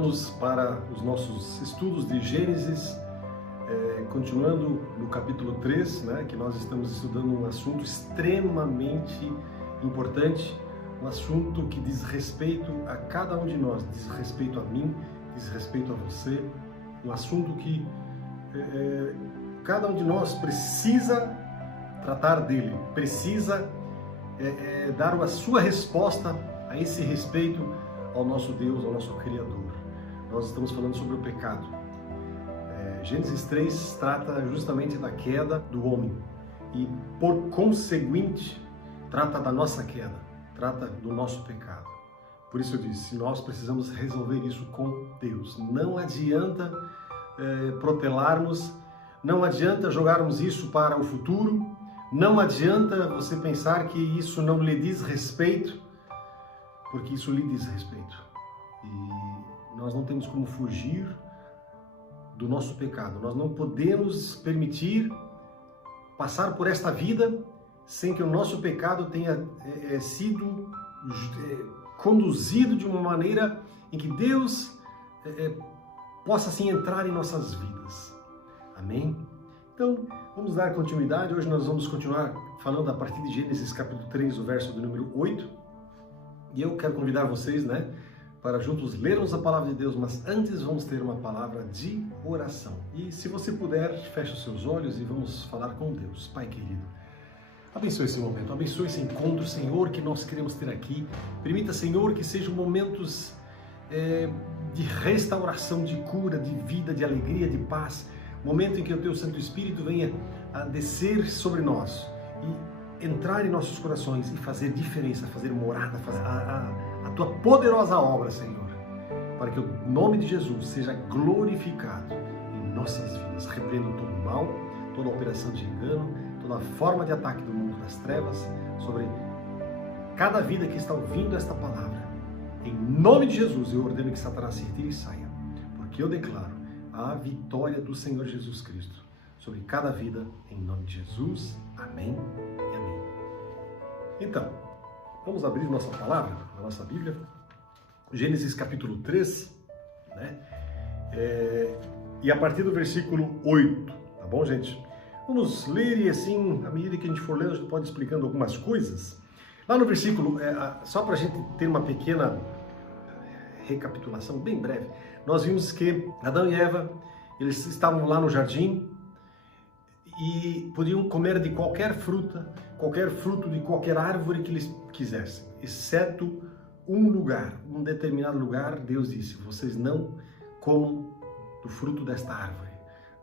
Vamos para os nossos estudos de Gênesis, continuando no capítulo 3, né, que nós estamos estudando um assunto extremamente importante, um assunto que diz respeito a cada um de nós, diz respeito a mim, diz respeito a você, um assunto que cada um de nós precisa tratar dele, precisa dar a sua resposta a esse respeito ao nosso Deus, ao nosso Criador. Nós estamos falando sobre o pecado. Gênesis 3 trata justamente da queda do homem e, por conseguinte, trata da nossa queda, trata do nosso pecado. Por isso eu disse, nós precisamos resolver isso com Deus. Não adianta protelarmos, não adianta jogarmos isso para o futuro, não adianta você pensar que isso não lhe diz respeito, porque isso lhe diz respeito. E nós não temos como fugir do nosso pecado. Nós não podemos permitir passar por esta vida sem que o nosso pecado tenha sido conduzido de uma maneira em que Deus possa assim entrar em nossas vidas. Amém? Então, vamos dar continuidade. Hoje nós vamos continuar falando a partir de Gênesis capítulo 3, o verso do número 8. E eu quero convidar vocês, para juntos lermos a palavra de Deus, mas antes vamos ter uma palavra de oração. E se você puder, feche os seus olhos e vamos falar com Deus. Pai querido, abençoe esse momento, abençoe esse encontro, Senhor, que nós queremos ter aqui. Permita, Senhor, que sejam momentos de restauração, de cura, de vida, de alegria, de paz. Momento em que o Teu Santo Espírito venha a descer sobre nós e entrar em nossos corações e fazer diferença, fazer morada, fazer a Tua poderosa obra, Senhor, para que o nome de Jesus seja glorificado em nossas vidas. Repreendo todo o mal, toda a operação de engano, toda a forma de ataque do mundo das trevas sobre cada vida que está ouvindo esta palavra. Em nome de Jesus, eu ordeno que Satanás se retire e saia, porque eu declaro a vitória do Senhor Jesus Cristo sobre cada vida, em nome de Jesus. Amém e amém. Então, vamos abrir nossa palavra, a nossa Bíblia, Gênesis capítulo 3, e a partir do versículo 8, tá bom, gente? Vamos ler e assim, à medida que a gente for lendo, a gente pode ir explicando algumas coisas. Lá no versículo, só para a gente ter uma pequena recapitulação bem breve, nós vimos que Adão e Eva, eles estavam lá no jardim e podiam comer de qualquer fruta, qualquer fruto de qualquer árvore que eles quisessem, exceto um lugar, um determinado lugar. Deus disse, vocês não comam do fruto desta árvore,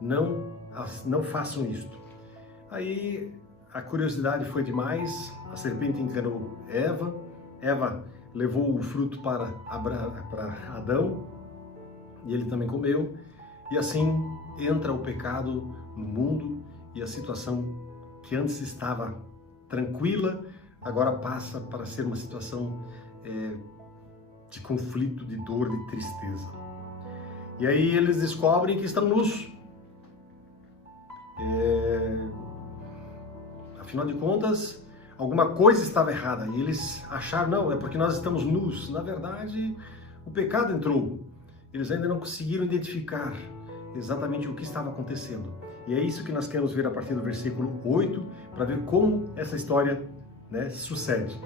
não façam isto. Aí a curiosidade foi demais, a serpente enganou Eva, Eva levou o fruto para Adão, e ele também comeu, e assim entra o pecado no mundo, e a situação que antes estava tranquila, agora passa para ser uma situação de conflito, de dor, de tristeza. E aí eles descobrem que estão nus. Afinal de contas, alguma coisa estava errada, e eles acharam, não, é porque nós estamos nus. Na verdade, o pecado entrou. Eles ainda não conseguiram identificar exatamente o que estava acontecendo. E é isso que nós queremos ver a partir do versículo 8, para ver como essa história sucede.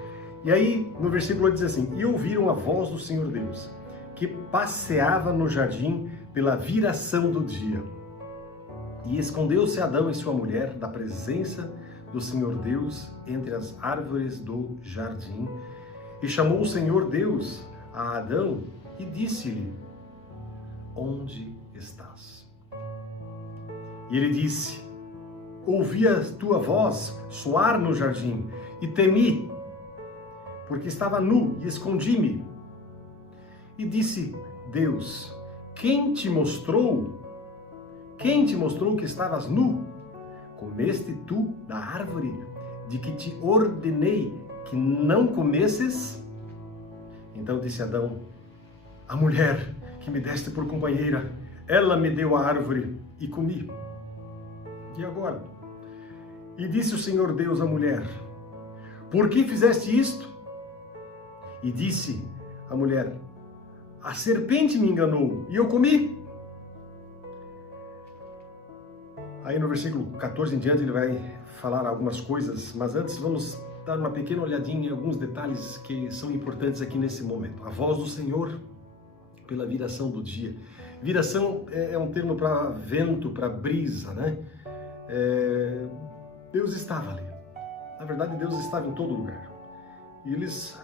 E aí, no versículo 8 diz assim, e ouviram a voz do Senhor Deus, que passeava no jardim pela viração do dia. E escondeu-se Adão e sua mulher da presença do Senhor Deus entre as árvores do jardim. E chamou o Senhor Deus a Adão e disse-lhe, onde estás? E ele disse, ouvi a tua voz soar no jardim e temi, porque estava nu e escondi-me. E disse Deus, quem te mostrou que estavas nu? Comeste tu da árvore de que te ordenei que não comesses? Então disse Adão, a mulher que me deste por companheira, ela me deu a árvore e comi. E agora? E disse o Senhor Deus à mulher, por que fizeste isto? E disse a mulher, a serpente me enganou e eu comi. Aí no versículo 14 em diante ele vai falar algumas coisas, mas antes vamos dar uma pequena olhadinha em alguns detalhes que são importantes aqui nesse momento. A voz do Senhor pela viração do dia. Viração é um termo para vento, para brisa, né? Deus estava ali. Na verdade, Deus estava em todo lugar. E eles,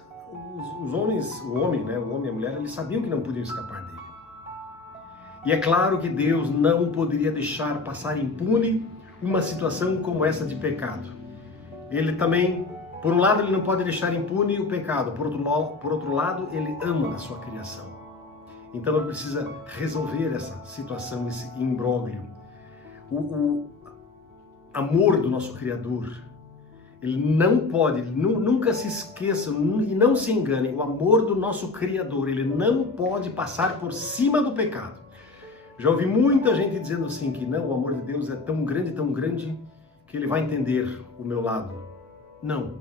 os homens, o homem e a mulher, eles sabiam que não podiam escapar dele. E é claro que Deus não poderia deixar passar impune uma situação como essa de pecado. Ele também, por um lado, ele não pode deixar impune o pecado, por outro lado, ele ama a sua criação. Então ele precisa resolver essa situação, esse imbróglio. O amor do nosso Criador, ele não pode, nunca se esqueçam e não se enganem, o amor do nosso Criador, ele não pode passar por cima do pecado. Já ouvi muita gente dizendo assim que não, o amor de Deus é tão grande, que ele vai entender o meu lado. Não.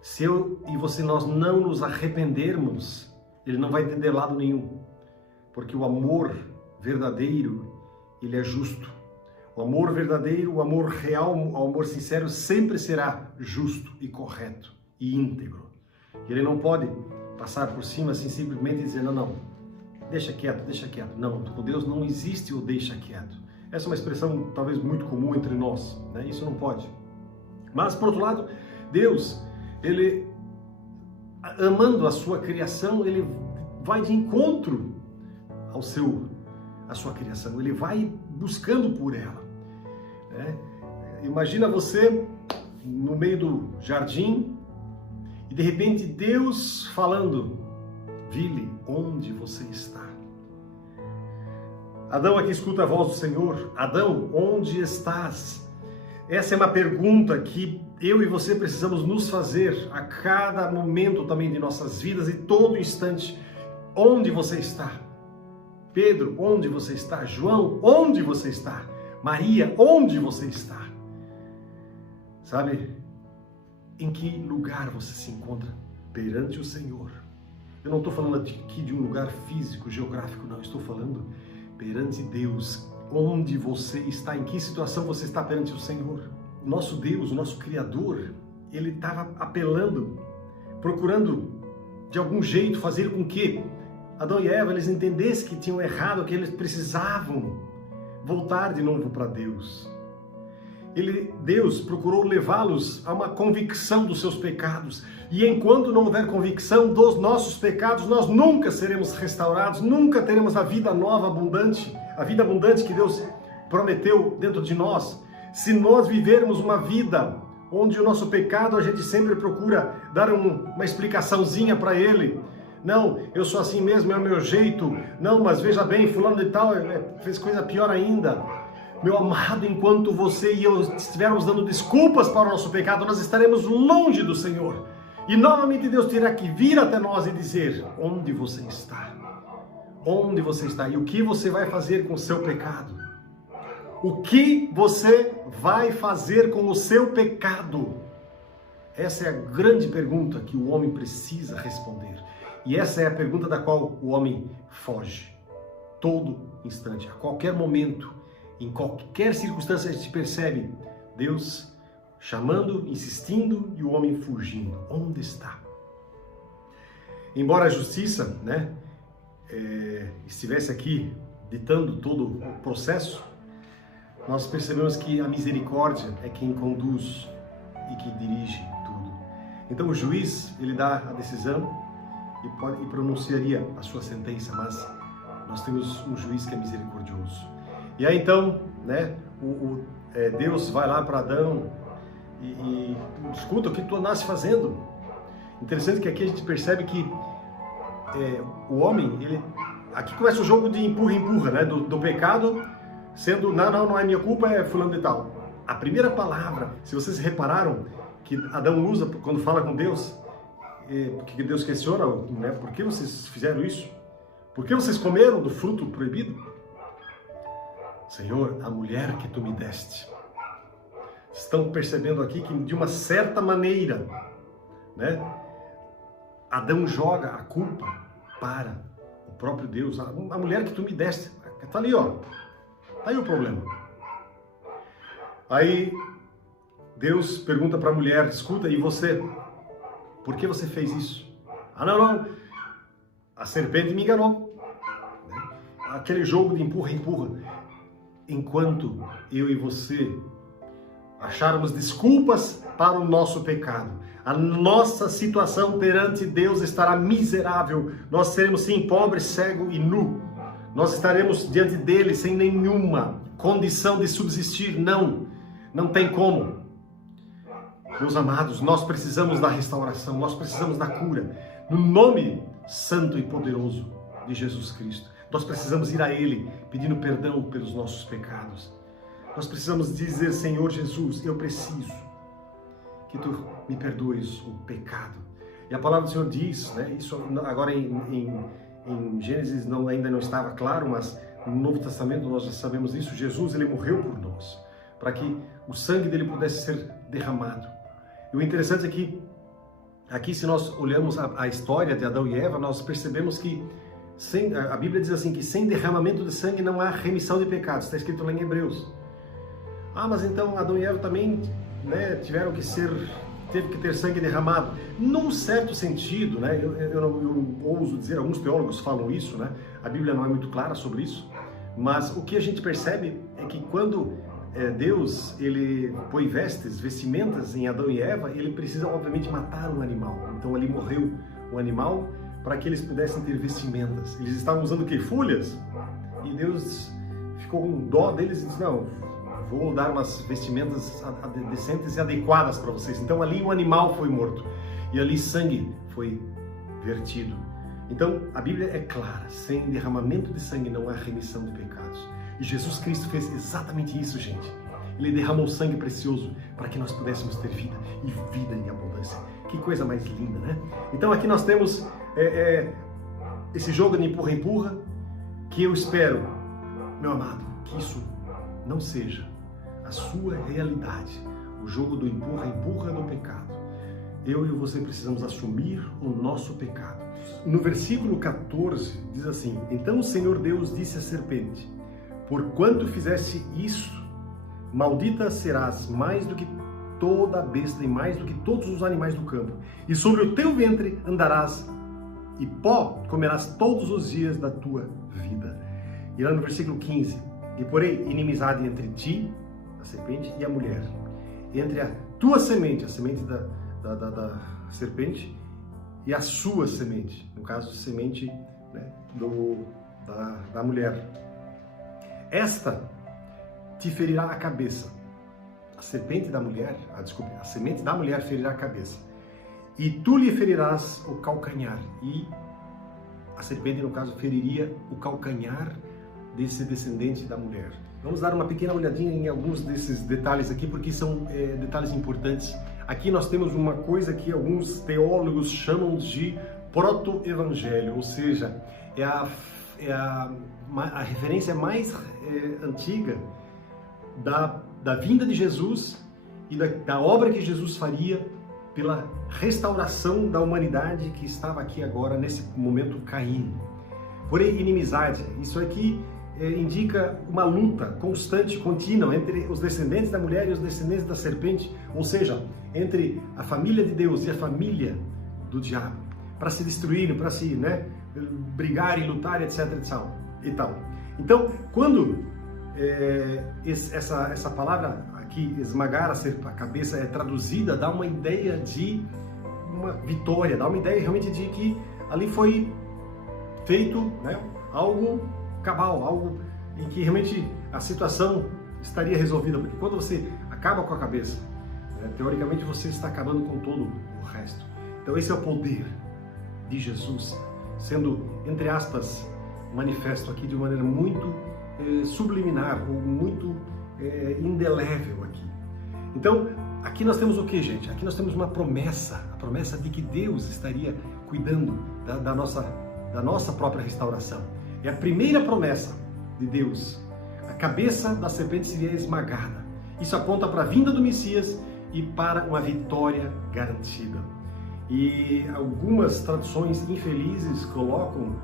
Se eu e você, nós não nos arrependermos, ele não vai entender lado nenhum. Porque o amor verdadeiro, ele é justo. O amor verdadeiro, o amor real, o amor sincero sempre será justo e correto e íntegro. Ele não pode passar por cima assim simplesmente dizer não, deixa quieto. Não, com Deus não existe o deixa quieto. Essa é uma expressão talvez muito comum entre nós, né? Isso não pode. Mas por outro lado, Deus, ele amando a sua criação, ele vai de encontro à sua criação, ele vai buscando por ela, né? Imagina você no meio do jardim e de repente Deus falando: Vile, onde você está? Adão aqui escuta a voz do Senhor: Adão, onde estás? Essa é uma pergunta que eu e você precisamos nos fazer a cada momento também de nossas vidas e todo instante. Onde você está? Pedro, onde você está? João, onde você está? Maria, onde você está? Sabe, em que lugar você se encontra perante o Senhor? Eu não estou falando aqui de um lugar físico, geográfico, não. Estou falando perante Deus. Onde você está? Em que situação você está perante o Senhor? O nosso Deus, o nosso Criador, ele estava apelando, procurando de algum jeito fazer com que Adão e Eva, eles entendessem que tinham errado, que eles precisavam voltar de novo para Deus. Deus procurou levá-los a uma convicção dos seus pecados. E enquanto não houver convicção dos nossos pecados, nós nunca seremos restaurados, nunca teremos a vida nova, abundante, a vida abundante que Deus prometeu dentro de nós. Se nós vivermos uma vida onde o nosso pecado, a gente sempre procura dar uma explicaçãozinha para ele. Não, eu sou assim mesmo, é o meu jeito. Não, mas veja bem, fulano de tal fez coisa pior ainda. Meu amado, enquanto você e eu estivermos dando desculpas para o nosso pecado, nós estaremos longe do Senhor. E novamente Deus terá que vir até nós e dizer: onde você está? Onde você está? E o que você vai fazer com o seu pecado? O que você vai fazer com o seu pecado? Essa é a grande pergunta que o homem precisa responder. E essa é a pergunta da qual o homem foge. Todo instante, a qualquer momento, em qualquer circunstância, a gente percebe Deus chamando, insistindo e o homem fugindo. Onde está? Embora a justiça, estivesse aqui ditando todo o processo, nós percebemos que a misericórdia é quem conduz e que dirige tudo. Então o juiz, ele dá a decisão e pronunciaria a sua sentença, mas nós temos um juiz que é misericordioso. E aí então, Deus vai lá para Adão e escuta, o que tu andaste fazendo? Interessante que aqui a gente percebe que o homem, aqui começa o jogo de empurra-empurra, do pecado, sendo, não é minha culpa, é fulano de tal. A primeira palavra, se vocês repararam, que Adão usa quando fala com Deus, porque Deus questiona, por que vocês fizeram isso? Por que vocês comeram do fruto proibido? Senhor, a mulher que tu me deste. Estão percebendo aqui que de uma certa maneira, Adão joga a culpa para o próprio Deus, a mulher que tu me deste, tá ali, ó, tá aí o problema. Aí Deus pergunta para a mulher, escuta, e você, por que você fez isso? Ah, não, a serpente me enganou. Aquele jogo de empurra. Enquanto eu e você acharmos desculpas para o nosso pecado, a nossa situação perante Deus estará miserável. Nós seremos sim pobre, cego e nu. Nós estaremos diante dele sem nenhuma condição de subsistir. Não tem como. Meus amados, nós precisamos da restauração, nós precisamos da cura. No nome santo e poderoso de Jesus Cristo. Nós precisamos ir a Ele pedindo perdão pelos nossos pecados. Nós precisamos dizer, Senhor Jesus, eu preciso que Tu me perdoes o pecado. E a palavra do Senhor diz, né, isso agora em Gênesis ainda não estava claro, mas no Novo Testamento nós já sabemos isso. Jesus, Ele morreu por nós, para que o sangue dele pudesse ser derramado. E o interessante é que, aqui se nós olhamos a história de Adão e Eva, nós percebemos que a Bíblia diz assim, que sem derramamento de sangue não há remissão de pecados, está escrito lá em Hebreus. Ah, mas então Adão e Eva também, né, teve que ter sangue derramado. Num certo sentido, né, eu ouso dizer, alguns teólogos falam isso, né, a Bíblia não é muito clara sobre isso, mas o que a gente percebe é que quando Deus ele põe vestimentas em Adão e Eva, ele precisa obviamente matar um animal. Então ali morreu um animal para que eles pudessem ter vestimentas. Eles estavam usando o quê? Folhas. E Deus ficou com dó deles e disse, não, vou dar umas vestimentas decentes e adequadas para vocês. Então ali um animal foi morto e ali sangue foi vertido. Então a Bíblia é clara, sem derramamento de sangue não há remissão de pecados. E Jesus Cristo fez exatamente isso, gente. Ele derramou sangue precioso para que nós pudéssemos ter vida e vida em abundância. Que coisa mais linda, né? Então aqui nós temos esse jogo de empurra-empurra, que eu espero, meu amado, que isso não seja a sua realidade. O jogo do empurra-empurra do pecado. Eu e você precisamos assumir o nosso pecado. No versículo 14 diz assim, então o Senhor Deus disse à serpente, porquanto fizeste isso, maldita serás mais do que toda besta e mais do que todos os animais do campo. E sobre o teu ventre andarás, e pó comerás todos os dias da tua vida. E lá no versículo 15, e porém inimizade entre ti, a serpente, e a mulher, entre a tua semente, a semente da serpente, e a sua semente, no caso, semente, né, da mulher. Esta te ferirá a cabeça. A semente da mulher, a semente da mulher ferirá a cabeça. E tu lhe ferirás o calcanhar. E a serpente, no caso, feriria o calcanhar desse descendente da mulher. Vamos dar uma pequena olhadinha em alguns desses detalhes aqui, porque são detalhes importantes. Aqui nós temos uma coisa que alguns teólogos chamam de proto-evangelho, ou seja, é a referência mais antiga da vinda de Jesus e da obra que Jesus faria pela restauração da humanidade que estava aqui agora, nesse momento caído. Porém, inimizade, isso aqui indica uma luta constante, contínua, entre os descendentes da mulher e os descendentes da serpente, ou seja, entre a família de Deus e a família do diabo, para se destruírem, para se brigarem, lutarem, etc. e tal. Então, quando essa palavra aqui, esmagar a cabeça, é traduzida, dá uma ideia de uma vitória, dá uma ideia realmente de que ali foi feito algo cabal, algo em que realmente a situação estaria resolvida, porque quando você acaba com a cabeça, teoricamente você está acabando com todo o resto. Então esse é o poder de Jesus, sendo, entre aspas, manifesto aqui de uma maneira muito subliminar, ou muito indelével aqui. Então, aqui nós temos o que, gente? Aqui nós temos uma promessa, a promessa de que Deus estaria cuidando da nossa própria restauração. É a primeira promessa de Deus. A cabeça da serpente seria esmagada. Isso aponta para a vinda do Messias e para uma vitória garantida. E algumas traduções infelizes colocam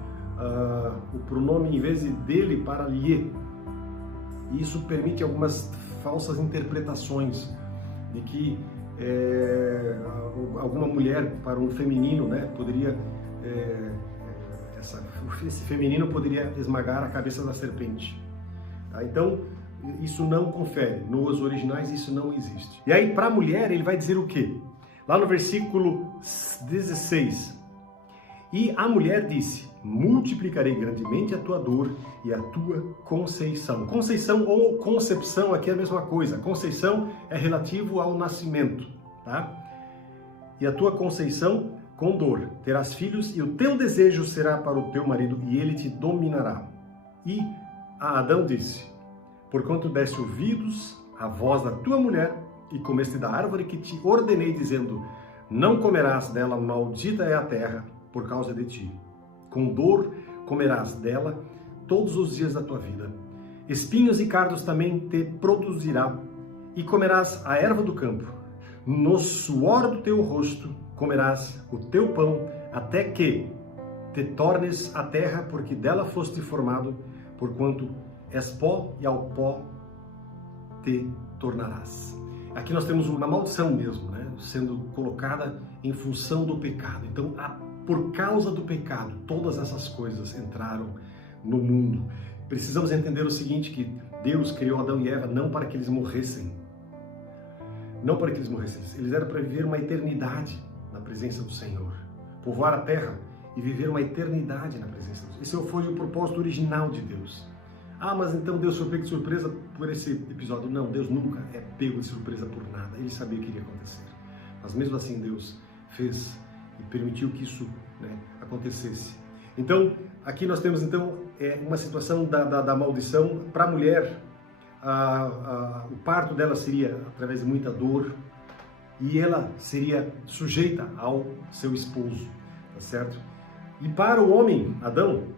o pronome em vez de dele para lhe. E isso permite algumas falsas interpretações de que alguma mulher para um feminino, né, poderia esse feminino poderia esmagar a cabeça da serpente. Tá? Então isso não confere, nos originais isso não existe. E aí para a mulher ele vai dizer o quê? Lá no versículo 16: e a mulher disse: multiplicarei grandemente a tua dor e a tua conceição. Conceição ou concepção aqui é a mesma coisa. Conceição é relativo ao nascimento, tá? E a tua conceição com dor. Terás filhos e o teu desejo será para o teu marido e ele te dominará. E a Adão disse: porquanto deste ouvidos à voz da tua mulher e comeste da árvore que te ordenei, dizendo: não comerás dela, maldita é a terra por causa de ti. Com dor comerás dela todos os dias da tua vida. Espinhos e cardos também te produzirá, e comerás a erva do campo. No suor do teu rosto comerás o teu pão, até que te tornes a terra, porque dela foste formado, porquanto és pó e ao pó te tornarás. Aqui nós temos uma maldição mesmo, né, sendo colocada em função do pecado. Então, por causa do pecado, todas essas coisas entraram no mundo. Precisamos entender o seguinte, que Deus criou Adão e Eva não para que eles morressem. Não para que eles morressem. Eles eram para viver uma eternidade na presença do Senhor. Povoar a terra e viver uma eternidade na presença de Deus. Esse foi o propósito original de Deus. Ah, mas então Deus foi pego de surpresa por esse episódio. Não, Deus nunca é pego de surpresa por nada. Ele sabia o que iria acontecer. Mas mesmo assim Deus fez e permitiu que isso, né, acontecesse. Então, aqui nós temos uma situação da maldição. Para a mulher, o parto dela seria através de muita dor e ela seria sujeita ao seu esposo, tá certo? E para o homem, Adão,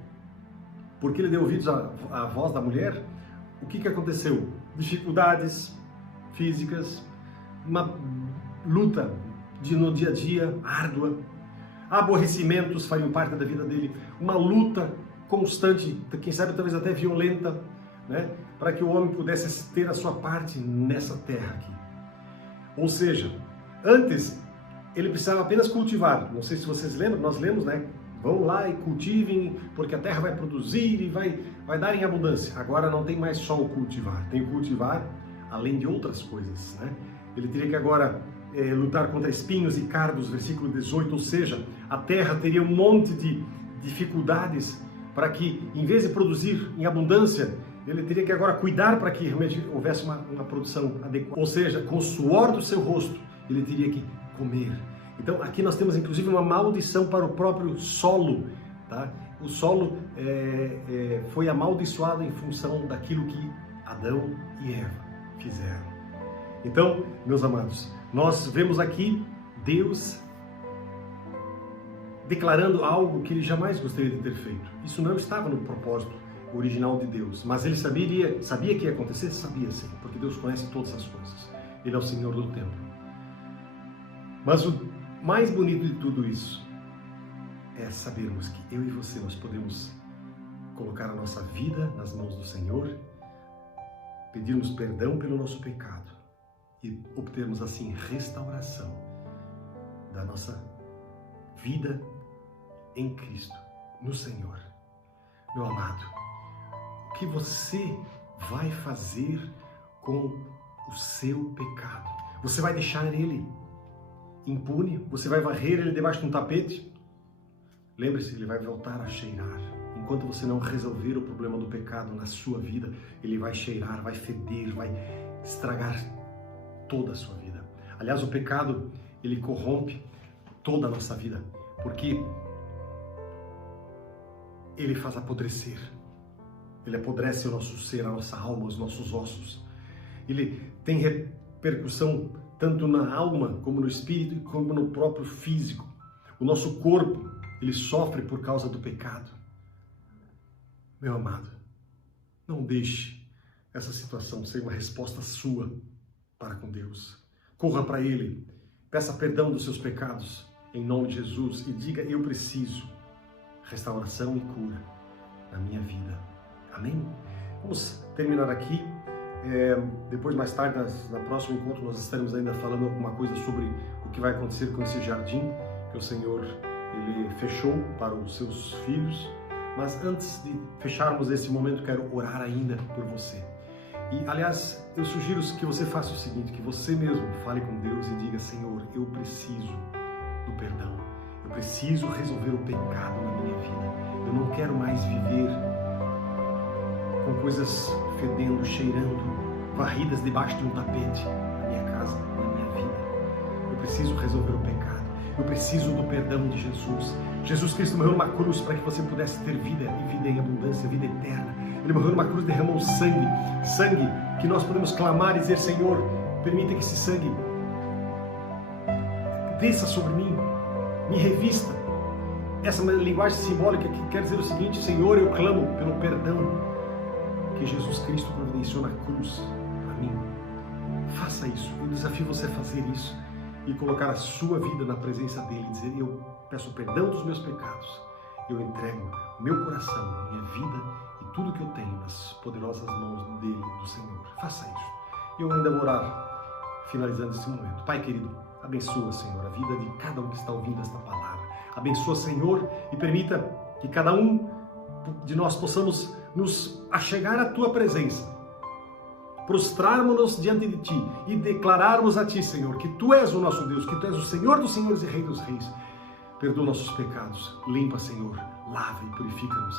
porque ele deu ouvidos à voz da mulher, o que aconteceu? Dificuldades físicas, uma luta no dia a dia árdua, aborrecimentos fariam parte da vida dele, uma luta constante, quem sabe talvez até violenta, né, para que o homem pudesse ter a sua parte nessa terra aqui. Ou seja, antes ele precisava apenas cultivar. Não sei se vocês lembram, nós lemos, né? Vão lá e cultivem, porque a terra vai produzir e vai dar em abundância. Agora não tem mais só o cultivar, tem o cultivar além de outras coisas, né? Ele teria que agora lutar contra espinhos e cardos, versículo 18, ou seja, a terra teria um monte de dificuldades para que, em vez de produzir em abundância, ele teria que agora cuidar para que realmente houvesse uma produção adequada. Ou seja, com o suor do seu rosto, ele teria que comer. Então, aqui nós temos inclusive uma maldição para o próprio solo, tá? O solo foi amaldiçoado em função daquilo que Adão e Eva fizeram. Então, meus amados, nós vemos aqui Deus declarando algo que ele jamais gostaria de ter feito. Isso não estava no propósito original de Deus, mas ele sabia que ia acontecer? Sabia sim, porque Deus conhece todas as coisas. Ele é o Senhor do tempo. Mas o mais bonito de tudo isso é sabermos que eu e você, nós podemos colocar a nossa vida nas mãos do Senhor, pedirmos perdão pelo nosso pecado e obtermos assim restauração da nossa vida em Cristo, no Senhor. Meu amado, o que você vai fazer com o seu pecado? Você vai deixar ele impune? Você vai varrer ele debaixo de um tapete? Lembre-se, ele vai voltar a cheirar. Enquanto você não resolver o problema do pecado na sua vida, ele vai cheirar, vai feder, vai estragar toda a sua vida. Aliás, o pecado, ele corrompe toda a nossa vida, porque ele faz apodrecer. Ele apodrece o nosso ser, a nossa alma, os nossos ossos. Ele tem repercussão tanto na alma, como no espírito, como no próprio físico. O nosso corpo, ele sofre por causa do pecado. Meu amado, não deixe essa situação ser uma resposta sua para com Deus. Corra para Ele, peça perdão dos seus pecados, em nome de Jesus, e diga: eu preciso restauração e cura. na minha vida. Amém? Vamos terminar aqui. Depois, mais tarde, no próximo encontro, nós estaremos ainda falando alguma coisa sobre o que vai acontecer com esse jardim que o Senhor ele fechou para os seus filhos. Mas antes de fecharmos esse momento, quero orar ainda por você. E, aliás, eu sugiro que você faça o seguinte, que você mesmo fale com Deus e diga: Senhor, eu preciso do perdão. Eu preciso resolver o pecado na minha vida. Eu não quero mais viver com coisas fedendo, cheirando, varridas debaixo de um tapete na minha casa, na minha vida. Eu preciso resolver o pecado. Eu preciso do perdão de Jesus. Jesus Cristo morreu numa cruz para que você pudesse ter vida e vida em abundância, vida eterna. Ele morreu numa cruz, derramou sangue que nós podemos clamar e dizer: Senhor, permita que esse sangue desça sobre mim, me revista. Essa linguagem simbólica que quer dizer o seguinte: Senhor, eu clamo pelo perdão que Jesus Cristo providenciou na cruz para mim. Faça isso. Eu desafio você a fazer isso e colocar a sua vida na presença dele e dizer: eu peço perdão dos meus pecados, eu entrego meu coração, minha vida e tudo que eu tenho nas poderosas mãos dele, do Senhor. Faça isso. Eu ainda vou orar, finalizando esse momento. Pai querido, abençoa, Senhor, a vida de cada um que está ouvindo esta palavra. Abençoa, Senhor, e permita que cada um de nós possamos nos achegar à tua presença, prostrarmos-nos diante de ti e declararmos a ti, Senhor, que tu és o nosso Deus, que tu és o Senhor dos senhores e Rei dos reis. Perdoa nossos pecados, limpa, Senhor, lava e purifica-nos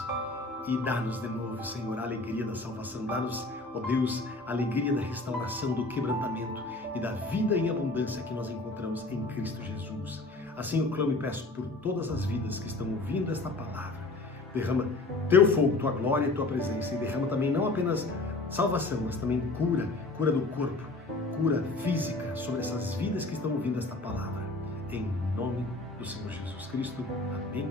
e dá-nos de novo, Senhor, a alegria da salvação. Dá-nos, ó Deus, a alegria da restauração, do quebrantamento e da vida em abundância que nós encontramos em Cristo Jesus. Assim eu clamo e peço por todas as vidas que estão ouvindo esta palavra. Derrama teu fogo, tua glória e tua presença, e derrama também não apenas salvação, mas também cura do corpo, cura física sobre essas vidas que estão ouvindo esta palavra. Em nome do Senhor Jesus Cristo. Amém.